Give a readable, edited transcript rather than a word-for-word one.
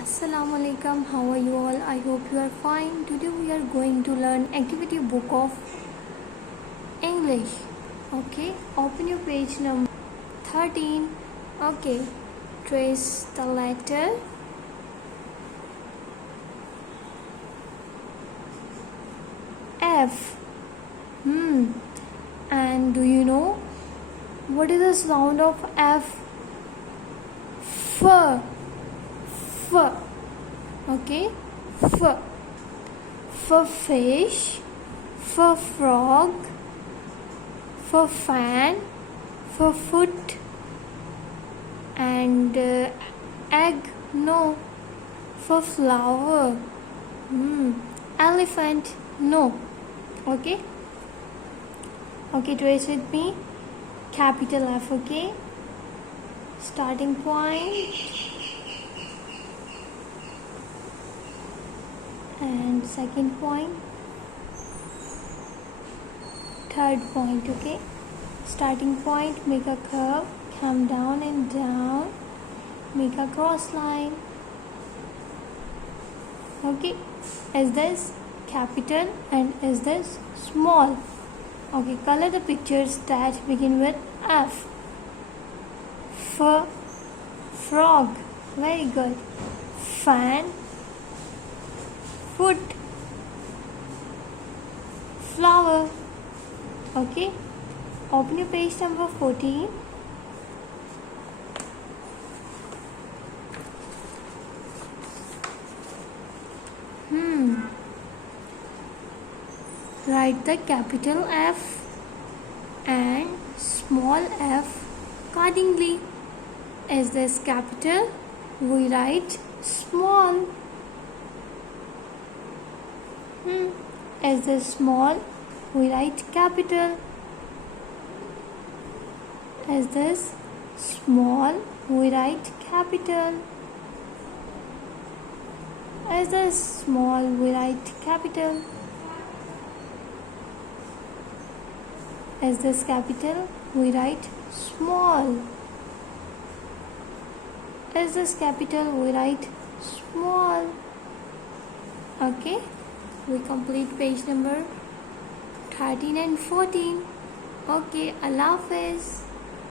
Assalamu alaikum. How are you all? I hope you are fine. Today we are going to learn activity book of English. Okay, open your page number 13. Okay, trace the letter F. And do you know what is the sound of F? F. F. Okay, F. For fish, for frog, for fan, for foot, and egg, no, for flower, elephant, no. Okay, trace with me. Capital F. Okay, starting point and second point, third point. Okay, starting point, make a curve, come down and down, make a cross line. Okay, is this capital and is this small? Okay, color the pictures that begin with F. Frog, very good. Fan, foot, flower. Okay, open your page number 14. Write the capital F and small f accordingly. Is this capital? We write small. Is this small? We write capital. Is this small? We write capital. Is this small? We write capital. Is this capital? We write small. Is this capital? We write small. Okay, we complete page number 13 and 14. Okay, Allah Hafiz.